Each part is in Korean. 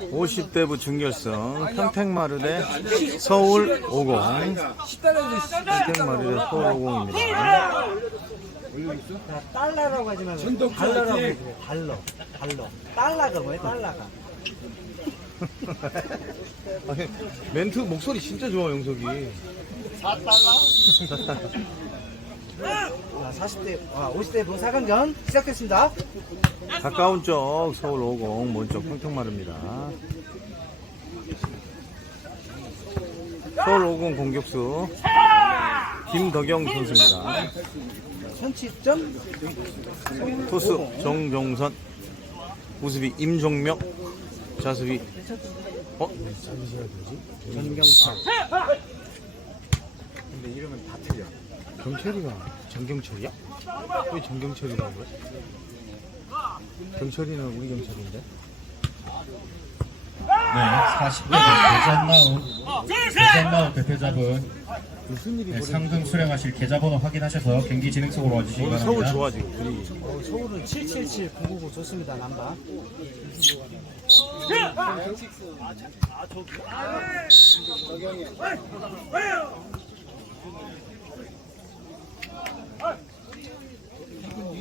50대부 준결승 평택마루 대 서울 50 평택마루 대 서울 50입니다 자, 달러라고 하지 말고 달러라고 해. 달러. 달러. 달러가 뭐야? 달러가. 아니, 멘트 목소리 진짜 좋아 영석이 자, 40대, 아, 50대 분 4강전 시작됐습니다. 가까운 쪽 서울 50 먼쪽 평택마루입니다 서울 50 공격수 김덕영 선수입니다 선취점 토스 정종선 우수비 임종명 자수비 어? 전경철. 근데 이름은 다 틀려 경철이가 정경철이야? 왜 정경철이라고 그래? 경철이는 우리 경철인데 네, 40대 대전마을 대전마을 대표자분 무슨 일이 네? 상금 수령하실 계좌번호 확인하셔서 경기 진행 속으로 와주시기 오늘 서울 바랍니다. 좋아 지금 분위기 어, 서울은 777 999 좋습니다. 남바.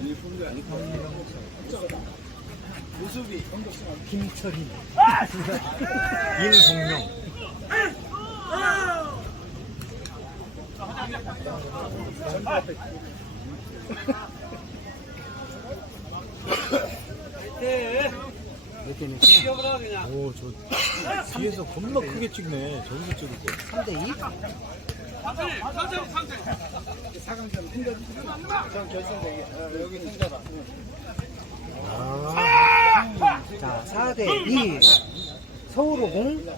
비 김철인. 임종명. 몇 대는 지 오저 뒤에서 겁나 크게 찍네. 저기서 찍을 거. 3대 2 자, 4대 2 서울 50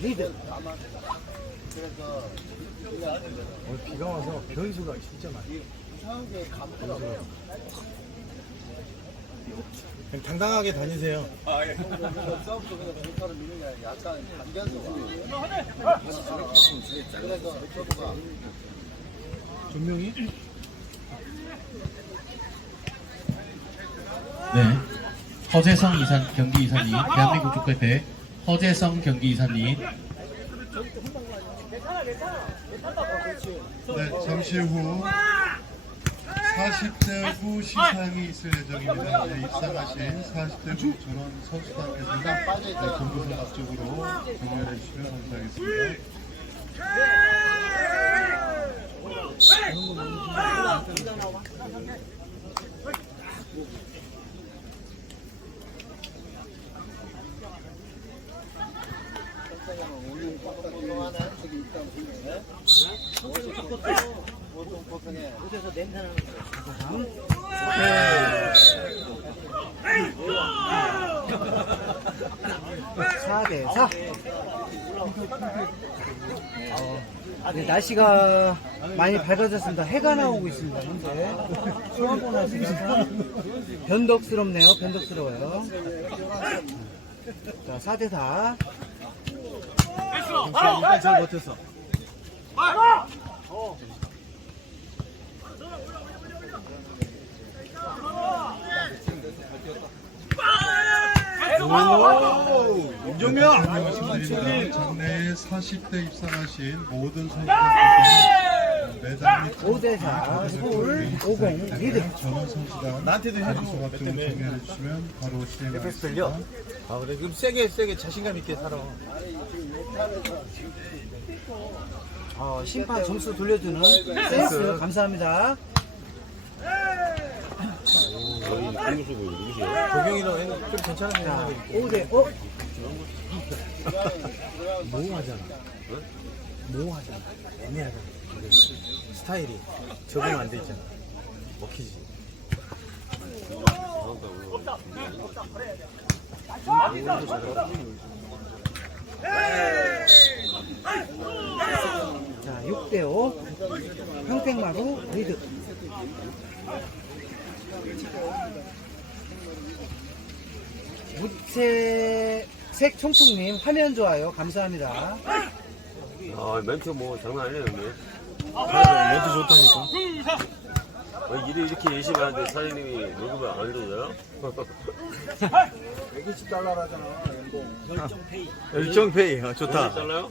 리드 오늘 비가 와서 변수가 진짜 많아 변수가. 그냥 당당하게 다니세요. 조명이? 네, 허재성 이사 경기 이사님, 대한민국 축구협회 허재성 경기 이사님, 네, 잠시 후 40대 후 시상이 있을 예정입니다. 네, 입상하신 40대 후 전원 선수단께서는 네, 본부선 앞쪽으로 경례해 주시면 감사하겠습니다. 어디서 냄새 나는 거 4대 4 어, 네, 날씨가 많이 밝아졌습니다. 해가 나오고 있습니다. 현재 소환보 날씨가 변덕스럽네요. 변덕스러워요. 자, 4대 4 일단 잘 버텼어 말씀드립니다. 장래에 40대 입상하신 모든 선수단께서는 매장 및 5대 4 서울 50 리드 나한테도 주시면 바로? 시행하겠습니다. 아 그래 그럼 세게 세게 자신감 있게 살아 어, 심판 점수 돌려주는 센스 감사합니다. 도경이랑 좀 괜찮은 자, 거 5대 5 모호하잖아. 모호하잖아. 애매하잖아. 스타일이. 적응 안돼 있잖아. 먹히지. 자, 6대5 평택마루 리드. 무채색 총총님 화면 좋아요. 감사합니다. 아 멘트 뭐 장난 아니네요 형님 멘트 좋다니까. 어, 일을 이렇게 열심히 하는데 사장님이 월급을 안 올려줘요? 열정페이 어, 좋다. 잘라요?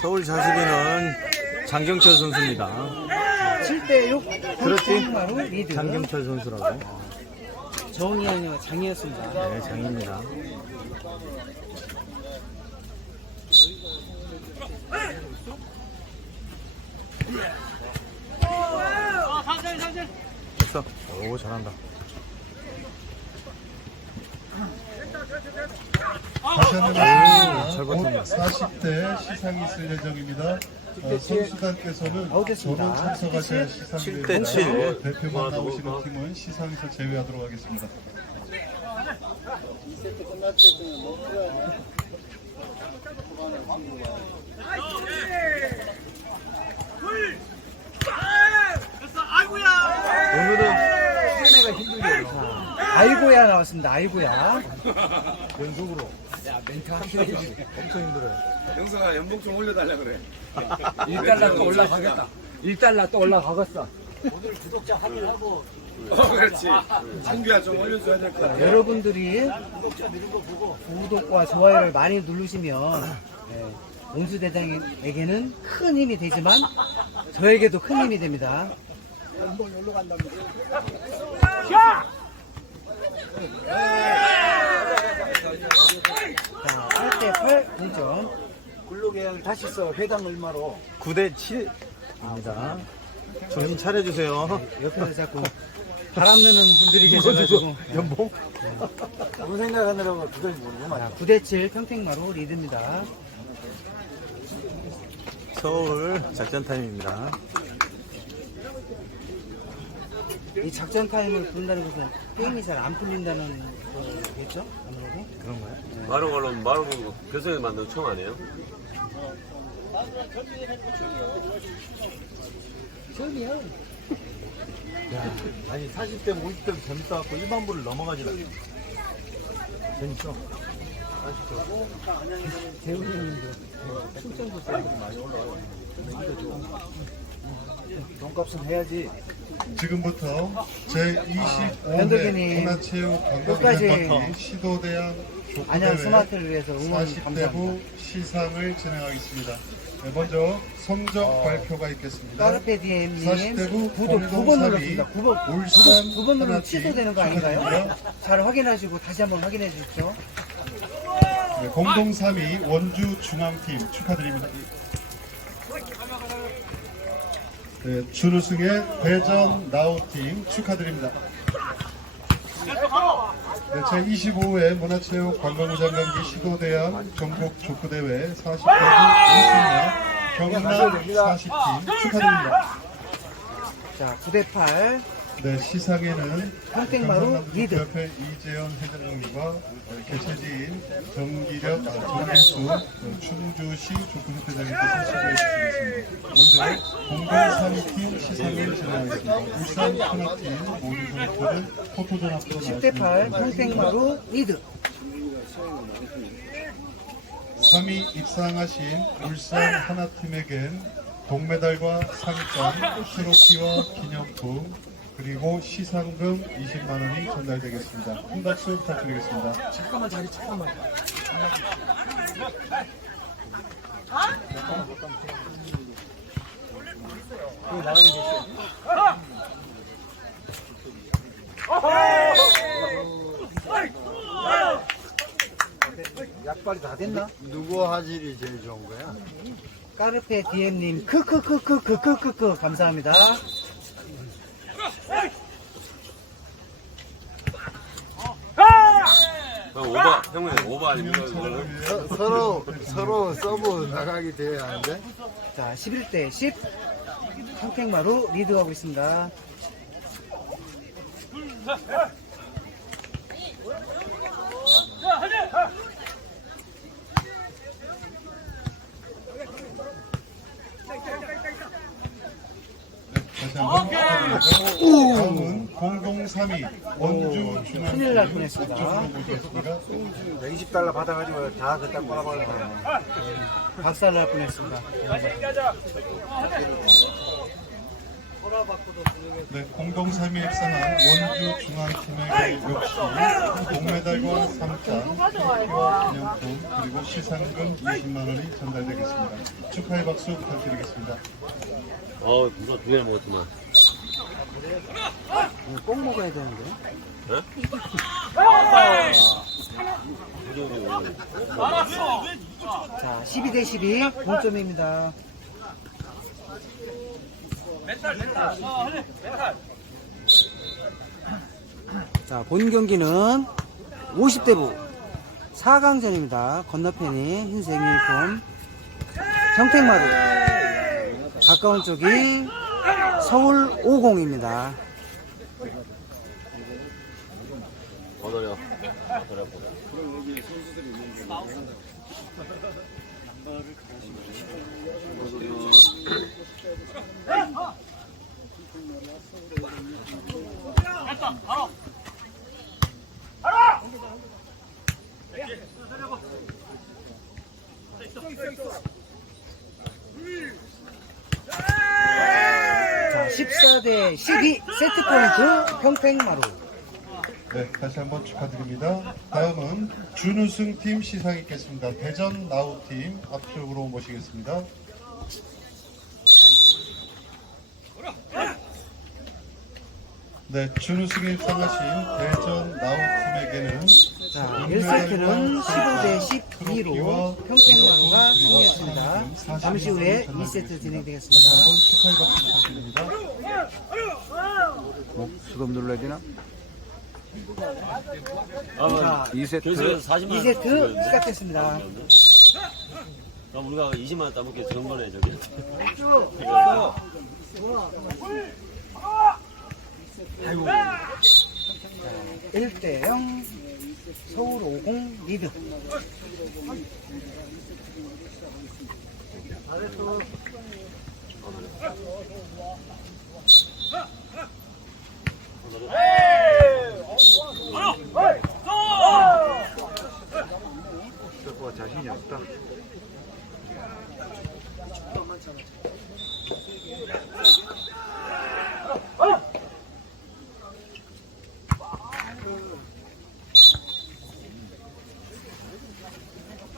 서울 자수비는 장경철 선수입니다. 7대6 그렇지. 리드. 장경철 선수라고. 정이 아니라 장이었습니다. 네, 장입니다. 됐어. 오, 잘한다. 다시 한번 버텼네. 40대 시상이 있을 예정입니다. 네, 어, 선수단께서는 저는 참석하셔야 시상대입니다. 대표만 나오시는 팀은 시상에서 제외하도록 하겠습니다. 오늘은 아이고야 나왔습니다. 아이고야. 연속으로. 야, 멘트 하기 엄청 힘들어요. 영수가 연봉 좀 올려달라 그래. 1달러 또 올라가겠다. 1달러 또 올라가겠어. 어, 그렇지. 창규야 좀 올려줘야 될 것 같아. 여러분들이 구독과 좋아요를 많이 누르시면 네, 옹수 대장에게는 큰 힘이 되지만 저에게도 큰 힘이 됩니다. 자, 8대8 동점. 근로계약을 다시 써. 회당 얼마로? 9대 7입니다. 정신 차려주세요. 옆에서 자꾸 바람 넣는 분들이 계셔가지고 연봉? 아무 생각하느라고 그걸 모르구만. 9대7 평택마루 리드입니다. 서울 작전 타임입니다. 이 작전 타임을 부른다는 것은 게임이 잘 안 풀린다는 거겠죠? 아무래도? 그런가요? 마루 걸로 마루 교수님 만든 처음 아니에요? 야, 아니 40대, 50대 재밌어갖고 일반부를 넘어가지 않아. 재밌어. 재훈이 형님도 출전도 많이 돈값은 해야지. 지금부터 제25회 현덕이님, 문화체육 끝까지 관광연합회 시도대항 안양 족구대회 스마트를 위해서 응원 40대 감사합니다. 후 시상을 진행하겠습니다. 네, 먼저 성적 발표가 있겠습니다. 까르페 디엠님 40대 후 구독 9번 눌렀습니다. 9번, 울산 9번 누르면 하나팀 취소되는 거 아닌가요? 축하드립니다. 잘 확인하시고 다시 한번 확인해 주십시오. 네, 공동 3위 원주 중앙팀 축하드립니다. 준우승의 대전 나우팀 축하드립니다. 네, 제25회 문화체육 관광부장 경기 시도대항 전국 족구대회 40대 후 1승자 경남 40팀 축하드립니다. 자, 9대8 네, 시상에는 평택마루 리드. 옆에 이재현 회장님과 개최지인 정기력, 아, 정길수 어, 충주시 족구협회장님께서 시도해 주시겠습니다. 먼저 공동 3위팀 시상을 진행하겠습니다. 울산 하나팀 모든 선수들은 포토존 앞으로 10대8 평택마루 리드. 3위 입상하신 울산 하나팀에겐 동메달과 상장, 트로피와 기념품, 그리고 시상금 20만 원이 전달되겠습니다. 큰 박수 부탁드리겠습니다. 잠깐만 자리 잠깐만. 약발이 다 됐나? 누구 화질이 제일 좋은 거야? 까르페 디엠님 크크크크크크크크 감사합니다. 형 오바 형님 오바 아닙니까? 이거는? 서, 서로 서로 서브 나가게 돼야 하는데 자, 11대 10. 평택마루 리드하고 있습니다. 다시 한번 오케이. 3위 원주 중앙 큰일 날 뻔했습니다. 모시겠습니다. 20달러 받아가지고 다 그때 꼬라박을. 박살 날 뻔했습니다. 네, 공동 3위에 입상한 원주 중앙팀에게 역시 동메달과 3장, 트로피와 기념품 그리고 시상금 20만 원이 전달되겠습니다. 축하의 박수 부탁드리겠습니다. 어, 누가 두 개를 먹었지만. 이거 꼭 먹어야 되는데. 자, 12 대 12 동점입니다. 자, 본 경기는 50대 부 4강전입니다. 건너편이 흰색 유니폼 정택마루 가까운 쪽이 서울 50입니다. 얻어려. 얻어려. 자, 14대 12 세트 포인트 평택마루. 네, 다시 한번 축하드립니다. 다음은 준우승팀 시상 있겠습니다. 대전 나우팀 앞쪽으로 모시겠습니다. 네, 준우승에 입상하신 대전 나우팀에게는 자, 1세트는 15대 12로 평택마루가 승리했습니다. 잠시 후에 2세트 진행되겠습니다. 한번 축하의 박수 부탁드립니다. 수금 눌러야 되나? 아, 자, 결승에서 40만 원. 2세트 시작됐습니다. 그럼 우리가 20만 원 따먹게 좋은 거네, 저기. 1대 0 서울 50 리드. 저거 자신이 없다.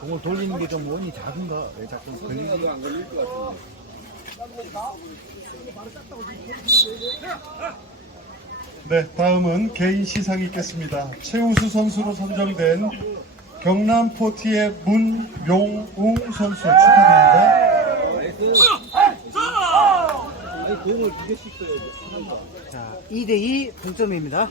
공을 돌리는 게 좀 원이 작은가? 왜 자꾸 걸리지? 네, 다음은 개인 시상이 있겠습니다. 최우수 선수로 선정된 경남 포티의 문용웅 선수 축하드립니다. 자, 2대 2 동점입니다.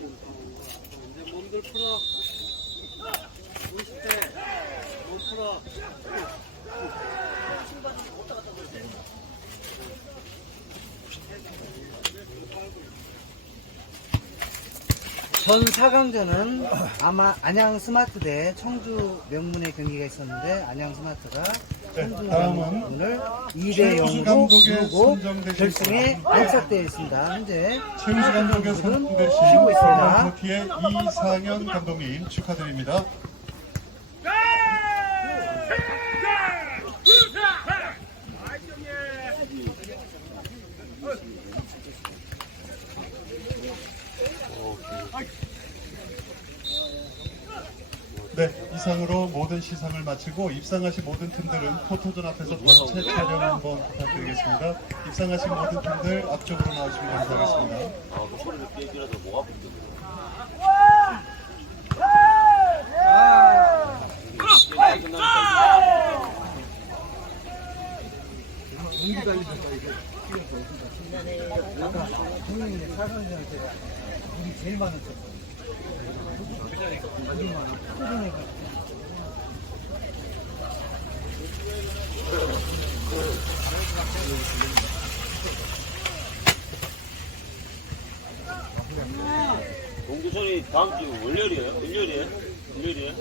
전 4강전은 아마 안양 스마트 대 청주 명문의 경기가 있었는데 안양 스마트가 청주 네, 다음은 명문을 2대 최우수 0으로 감독에 이루고 선정되신 결승에 안착되어 있습니다. 현재 최우수 감독의 선수되신 쉬고 있습니다. 이상현 감독님 축하드립니다. 네, 이상으로 모든 시상을 마치고 입상하신 모든 팀들은 포토존 앞에서 단체 촬영 한번 부탁드리겠습니다. 입상하신 모든 팀들 앞쪽으로 나오시면 감사하겠습니다. 아, 그 소리를 삐끼라서 목 아픈데. 아까 4강전에 제가 우리 제일 많았죠. 완전 많아. 공구선이 다음 주 월요일이에요? 일요일이에요? 일요일이에요?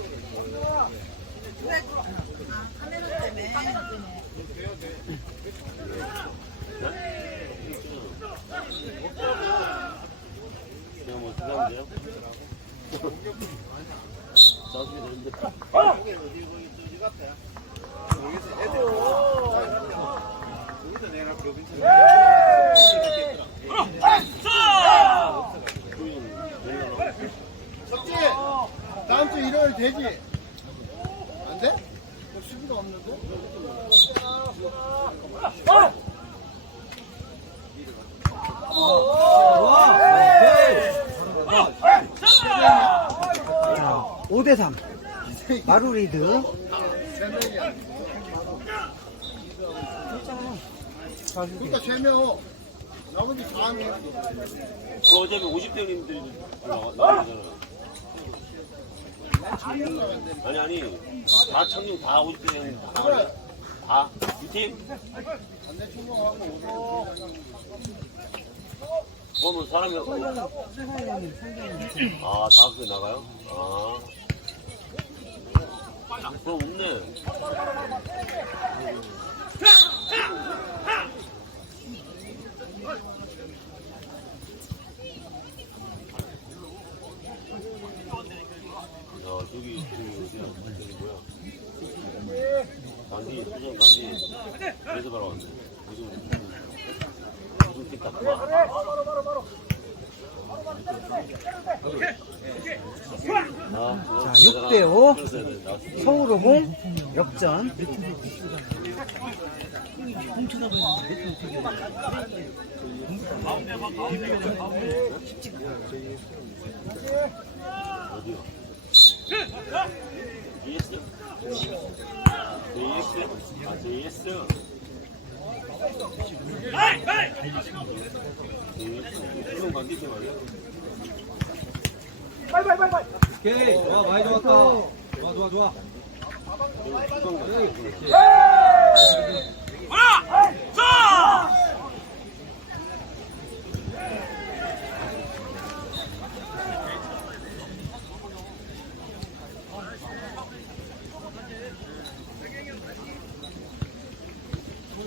뭐 들어가면 돼요? 싸우시면 되는데. 석지 다음 주 일요일 되지? 안 돼? 수비가 없는데? 자, 5대3. 마루 리드. 그러니까 세명 나머지 4명 그 어차피 50대님들이 나오잖아요. 아니, 아니. 다 청년 다 50대님 다 나오네. 다? 이 팀? 그러면 사람이. 아, 다 학교에 나가요? 아. 그럼 없네. 야, 저기, 저기, 어디야? 저기 뭐야? 반디, 수정 반디. 그래서 바로 왔네. 무슨, 무슨, 무슨 팀 딱. 자, 6대5. 서울호공 역전. 반디 팀 아니야? 오케이. 와, 많이 좋았다. 좋아, 좋아, 좋아.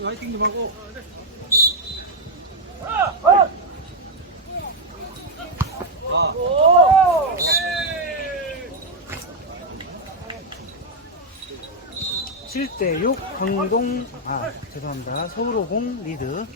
화이팅 좀 하고. 대6 광동 아 죄송합니다. 서울호공 리드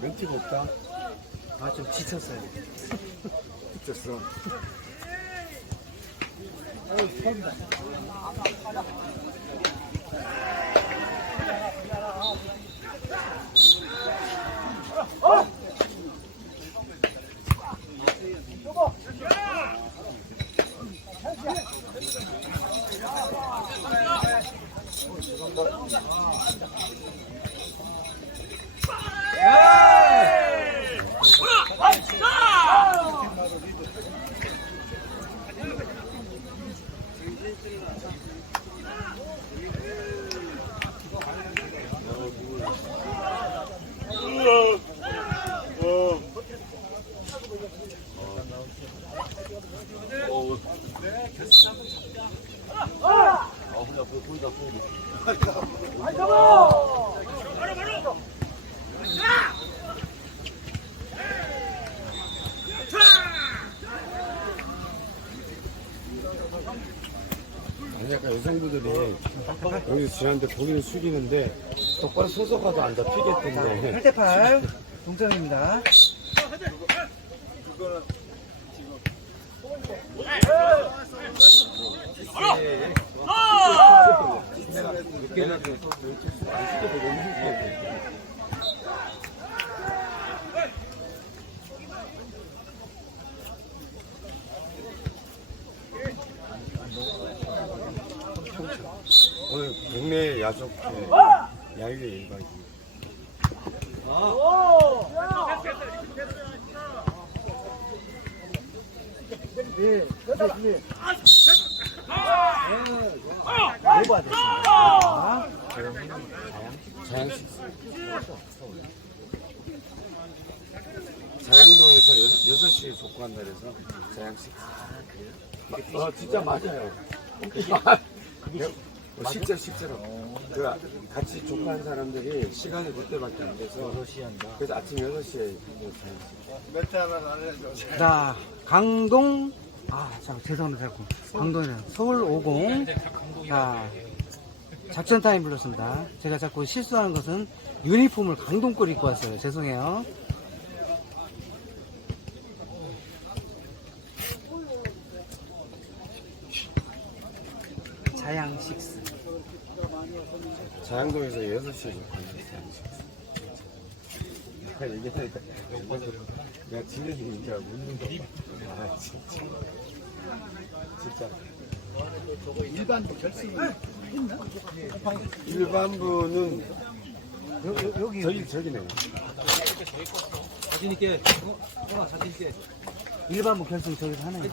멘트가 없다. 아 좀 지쳤어요 미쳤어. 어우. 아, 그 보이다 보이다. 아니 약간 여성분들이 여기서 지났는데 본인을 숙이는데 똑바로 서서 가도 안 잡히겠던데. 8대8 동점입니다 야속해. 야일의 일박이. 오버가 됐습니다. 자양식. 자양동에서 여, 여섯 시에 족구한다 그래서 자양식. 어, 진짜 맞아요. 어, 실제 실제로 그 같이 족구한 사람들이 시간이 그때밖에 안 돼서 6시 한다. 그래서 아침 6시에 자양식. 자, 강동, 아, 자, 죄송합니다. 자꾸. 강동이네. 서울 50. 자, 작전 타임 불렀습니다. 제가 자꾸 실수하는 것은 유니폼을 강동 걸 입고 왔어요. 죄송해요. 자양 식스. 자양동에서 6시에 족구한다. 자양식. 얘기하니까 내가 지는 얘기하고 웃는 거. 아, 진짜. 진짜. 일반부는 여, 여, 여기, 저기 저기네요. 자신 있게. 어? 어, 자신 있게. 일반부 결승 저기서 하네요.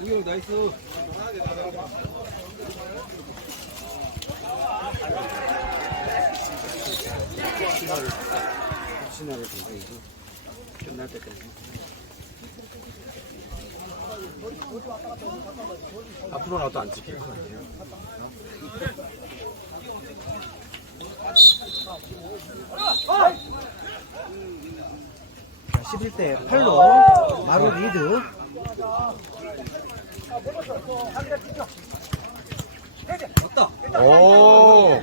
우영 나이스. 신화를 보고 이거 끝날 때까지. 앞으로 나도 안 지킬 것 같아요. 자, 11 대 8로 마루 리드. 오.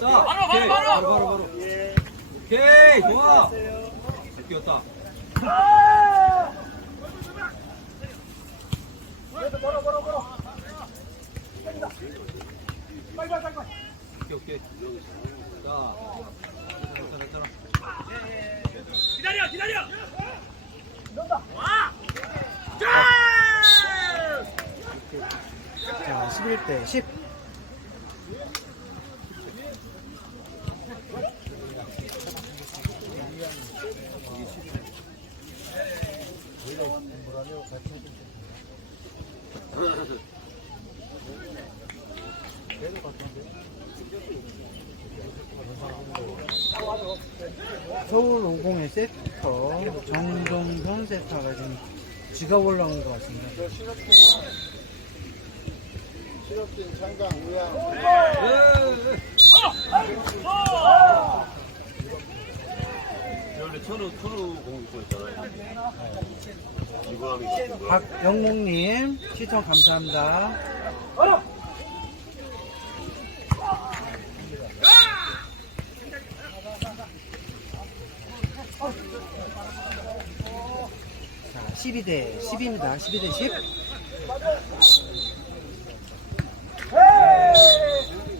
자, 오케이. 바로, 바로, 바로. 오케이, 좋아. 뛰었다. 오케이, 오케이. 자, 됐다, 됐다. 자, 11대 10. 서울 50의 세터 정동현 세터가 지금 쥐가 올라오는 것 같습니다. 원래 천우 천우 공 입고 있잖아요. 이거함이 박영목님 시청 감사합니다. 12대 10입니다. 12대 10.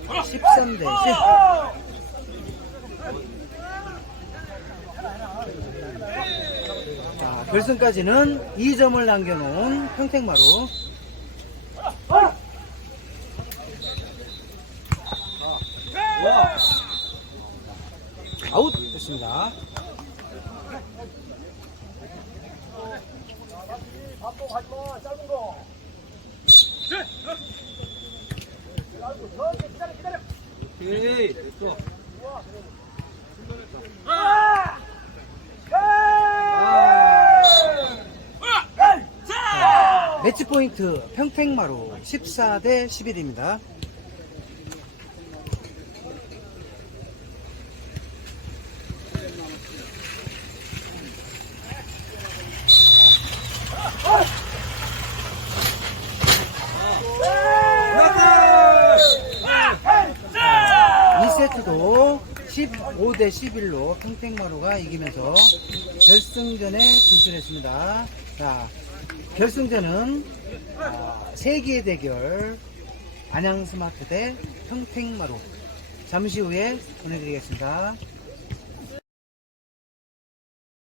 (13대 10) 자, 결승까지는 2점을 남겨놓은 평택마루. 아웃 됐습니다. 매치포인트 평택마루 14대 11입니다. 2세트도 15대 11로 평택마루가 이기면서 결승전에 진출했습니다. 자, 결승전은 세기의 대결 안양 스마트 대 평택마루 잠시 후에 보내드리겠습니다.